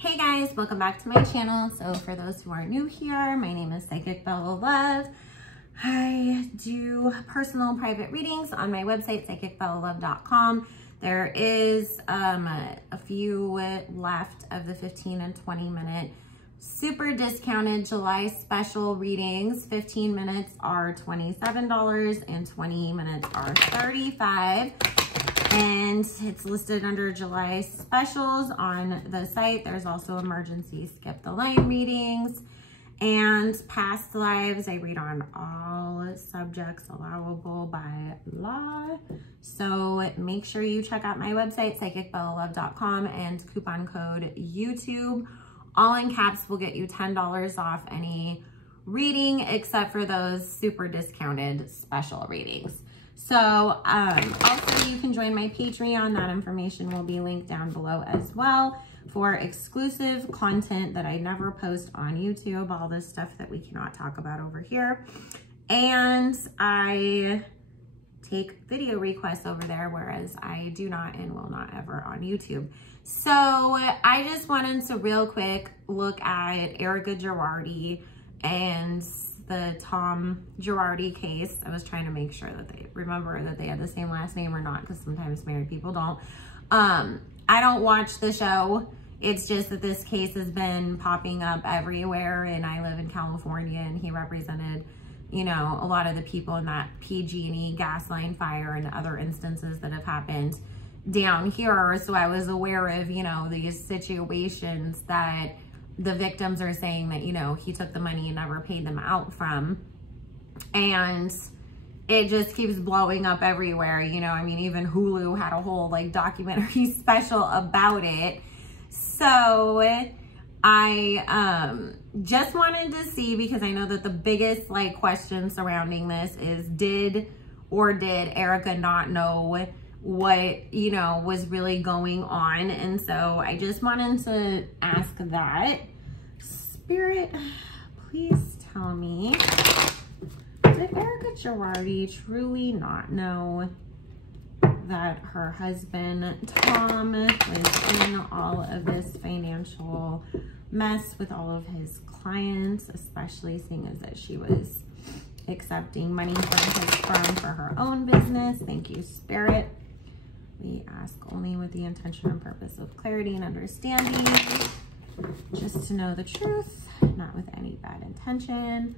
Hey guys, welcome back to my channel. So for those who are new here, my name is Psychic Bella Love. I do personal private readings on my website, psychicbellalove.com. There is a few left of the 15 and 20 minute super discounted July special readings. 15 minutes are $27 and 20 minutes are $35. And it's listed under July specials on the site. There's also emergency skip the line readings and past lives. I read on all subjects allowable by law. So make sure you check out my website, psychicbellalove.com, and coupon code YouTube, all in caps, will get you $10 off any reading except for those super discounted special readings. So also you can join my Patreon. That information will be linked down below as well for exclusive content that I never post on YouTube, all this stuff that we cannot talk about over here. And I take video requests over there, whereas I do not and will not ever on YouTube. So I just wanted to real quick look at Erica Gerardi and the Tom Girardi case. I was trying to make sure that they remember that they had the same last name or not, because sometimes married people don't. I don't watch the show. It's just that this case has been popping up everywhere, and I live in California, and he represented, you know, a lot of the people in that PG&E gas line fire and other instances that have happened down here. So I was aware of, you know, these situations that the victims are saying that, you know, he took the money and never paid them out from. And it just keeps blowing up everywhere. You know, I mean, even Hulu had a whole like documentary special about it. So I just wanted to see, because I know that the biggest like question surrounding this is, did Erica not know what, you know, was really going on? And so I just wanted to ask that. Spirit, please tell me, did Erica Gerardi truly not know that her husband Tom was in all of this financial mess with all of his clients, especially seeing as that she was accepting money from his firm for her own business? Thank you, Spirit. We ask only with the intention and purpose of clarity and understanding, just to know the truth, not with any bad intention.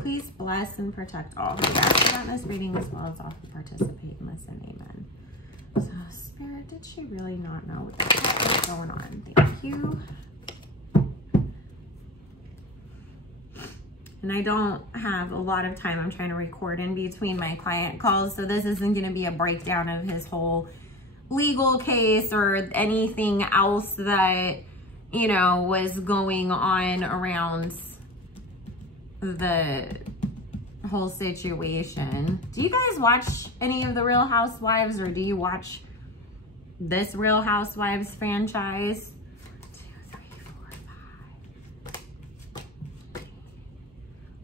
Please bless and protect all who ask about this reading, as well as all who participate in this, and amen. So, Spirit, did she really not know what the heck was going on? Thank you. And I don't have a lot of time. I'm trying to record in between my client calls, so this isn't going to be a breakdown of his whole legal case or anything else that, you know, was going on around the whole situation. Do you guys watch any of the Real Housewives, or do you watch this Real Housewives franchise? 1, 2, 3, 4,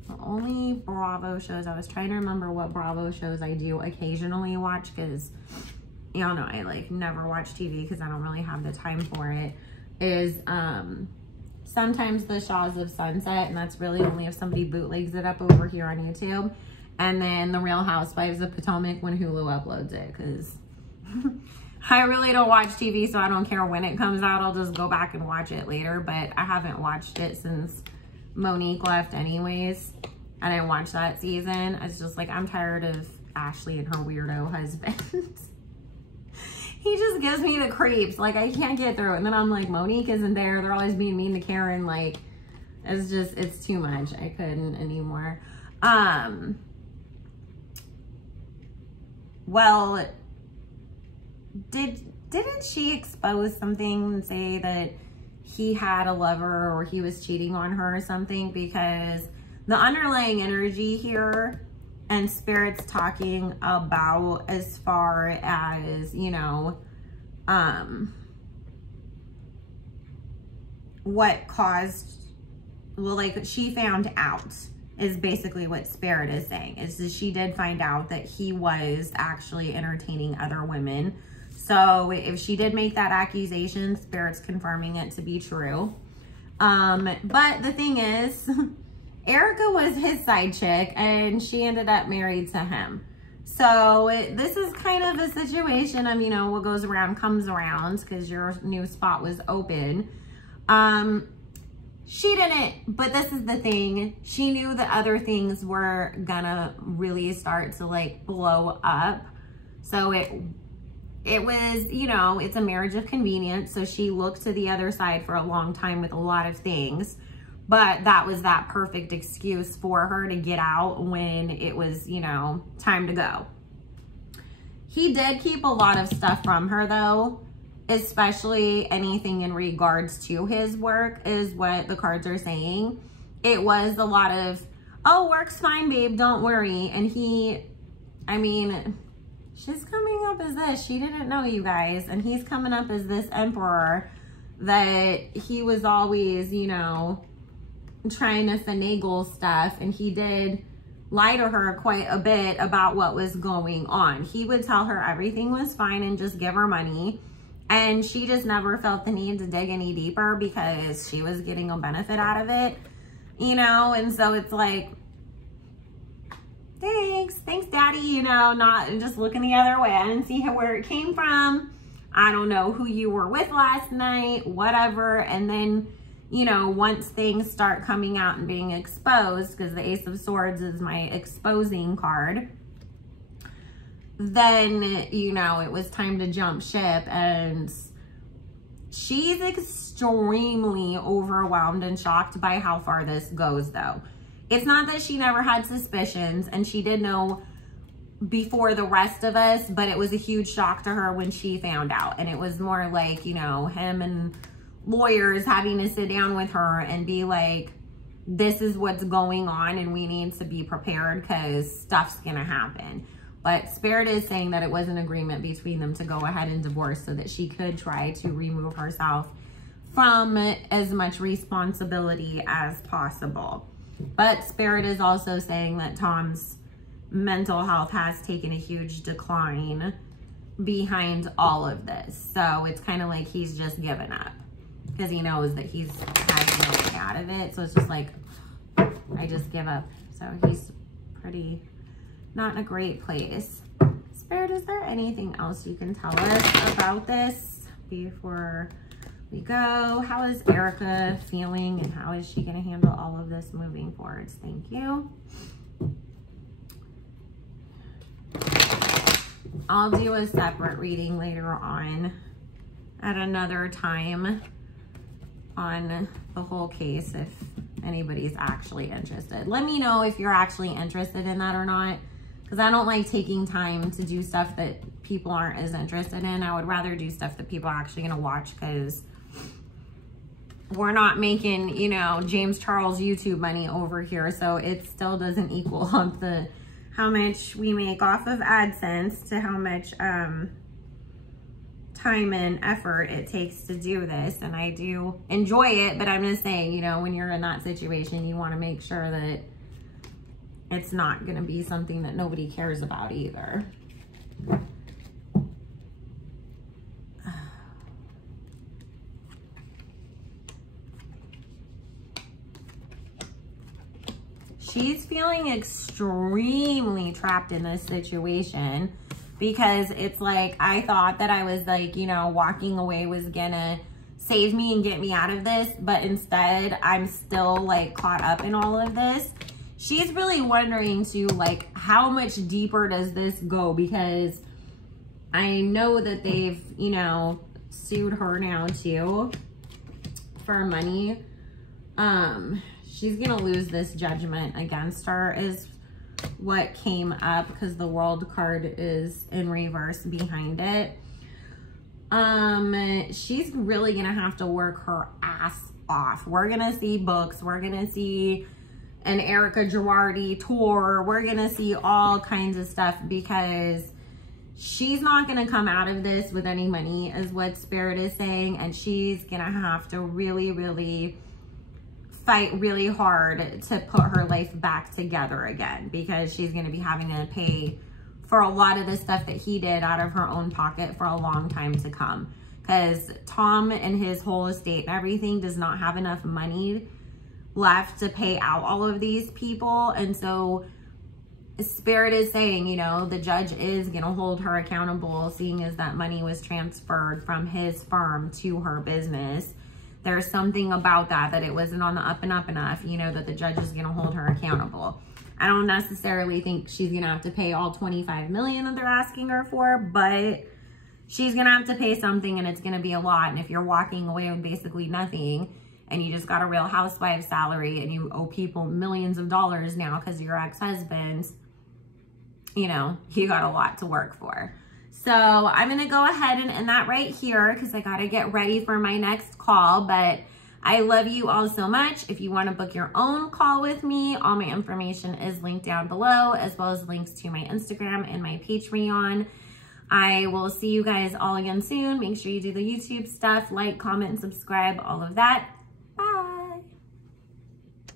5. The only Bravo shows, I was trying to remember what Bravo shows I do occasionally watch, because y'all know I like never watch TV because I don't really have the time for it, is sometimes the Shaws of Sunset, and that's really only if somebody bootlegs it up over here on YouTube. And then the Real Housewives of Potomac when Hulu uploads it, because I really don't watch TV, so I don't care when it comes out. I'll just go back and watch it later, but I haven't watched it since Monique left anyways. I didn't watch that season. It's just like, I'm tired of Ashley and her weirdo husband. He just gives me the creeps. Like, I can't get through it. And then I'm like, Monique isn't there. They're always being mean to Karen. Like, it's just, it's too much. I couldn't anymore. Well, didn't she expose something and say that he had a lover or he was cheating on her or something? Because the underlying energy here, and Spirit's talking about, as far as, you know, what caused, well, like, she found out, is basically what Spirit is saying, is that she did find out that he was actually entertaining other women So if she did make that accusation, Spirit's confirming it to be true. But the thing is, Erica was his side chick and she ended up married to him. So this is kind of a situation of, you know, what goes around comes around, because your new spot was open. She didn't, but this is the thing. She knew that other things were gonna really start to like blow up. So it was, you know, it's a marriage of convenience. So she looked to the other side for a long time with a lot of things. But that was that perfect excuse for her to get out when it was, you know, time to go. He did keep a lot of stuff from her though, especially anything in regards to his work is what the cards are saying. It was a lot of, oh, work's fine, babe, don't worry. And he, I mean, she's coming up as this. She didn't know, you guys. And he's coming up as this emperor that he was always, you know, trying to finagle stuff. And he did lie to her quite a bit about what was going on. He would tell her everything was fine and just give her money. And she just never felt the need to dig any deeper because she was getting a benefit out of it, you know? And so it's like, thanks daddy, you know, not just looking the other way. I didn't see where it came from. I don't know who you were with last night, whatever. And then, you know, once things start coming out and being exposed, because the Ace of Swords is my exposing card, then, you know, it was time to jump ship. And she's extremely overwhelmed and shocked by how far this goes, though. It's not that she never had suspicions, and she did know before the rest of us, but it was a huge shock to her when she found out. And it was more like, you know, him and lawyers having to sit down with her and be like, this is what's going on and we need to be prepared because stuff's gonna happen. But Spirit is saying that it was an agreement between them to go ahead and divorce so that she could try to remove herself from as much responsibility as possible. But Spirit is also saying that Tom's mental health has taken a huge decline behind all of this. So it's kind of like he's just given up because he knows that he's has no way out of it. So it's just like, I just give up. So he's pretty not in a great place. Spirit, is there anything else you can tell us about this before we go? How is Erica feeling and how is she going to handle all of this moving forwards? Thank you. I'll do a separate reading later on at another time on the whole case if anybody's actually interested. Let me know if you're actually interested in that or not, because I don't like taking time to do stuff that people aren't as interested in. I would rather do stuff that people are actually going to watch, because we're not making, you know, James Charles YouTube money over here, so it still doesn't equal up the how much we make off of AdSense to how much time and effort it takes to do this. And I do enjoy it, but I'm just saying, you know, when you're in that situation, you want to make sure that it's not going to be something that nobody cares about either. She's feeling extremely trapped in this situation because it's like, I thought that I was like, you know, walking away was gonna save me and get me out of this, but instead I'm still like caught up in all of this. She's really wondering too, like, how much deeper does this go? Because I know that they've, you know, sued her now too for money. She's gonna lose this judgment against her is what came up, because the World card is in reverse behind it. She's really gonna have to work her ass off. We're gonna see books, we're gonna see an Erica Gerardi tour, we're gonna see all kinds of stuff, because she's not gonna come out of this with any money is what Spirit is saying, and she's gonna have to really fight really hard to put her life back together again, because she's going to be having to pay for a lot of the stuff that he did out of her own pocket for a long time to come. Because Tom and his whole estate and everything does not have enough money left to pay out all of these people. And so Spirit is saying, you know, the judge is going to hold her accountable, seeing as that money was transferred from his firm to her business. There's something about that it wasn't on the up and up enough, you know, that the judge is going to hold her accountable. I don't necessarily think she's going to have to pay all $25 million that they're asking her for, but she's going to have to pay something, and it's going to be a lot. And if you're walking away with basically nothing, and you just got a Real Housewives salary, and you owe people millions of dollars now because of your ex-husband, you know, you got a lot to work for. So I'm going to go ahead and end that right here because I got to get ready for my next call. But I love you all so much. If you want to book your own call with me, all my information is linked down below, as well as links to my Instagram and my Patreon. I will see you guys all again soon. Make sure you do the YouTube stuff, like, comment, and subscribe, all of that.